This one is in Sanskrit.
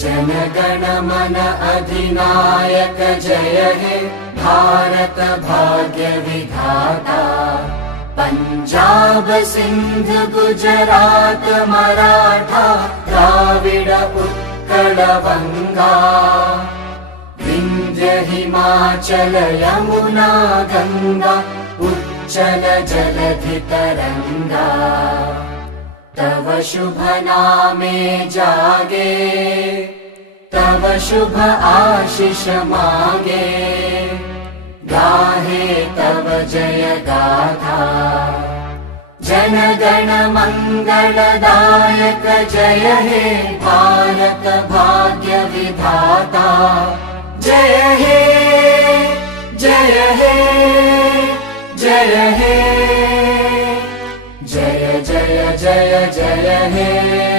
जनगण मन अधिनायक जय हे भारत भाग्य विधाता। पंजाब सिंध गुजरात मराठा द्राविड उत्कल बंगा। विंध्य हिमाचल यमुना गंगा उच्चल जलधि तरंगा। तव शुभ नामे जागे तव शुभ आशीष मांगे। गाहे तव जय गाथा जनगण मंगलदायक जय हे भारत भाग्य विधाता। जय हे जय हे जय हे जय जय जय जय हे।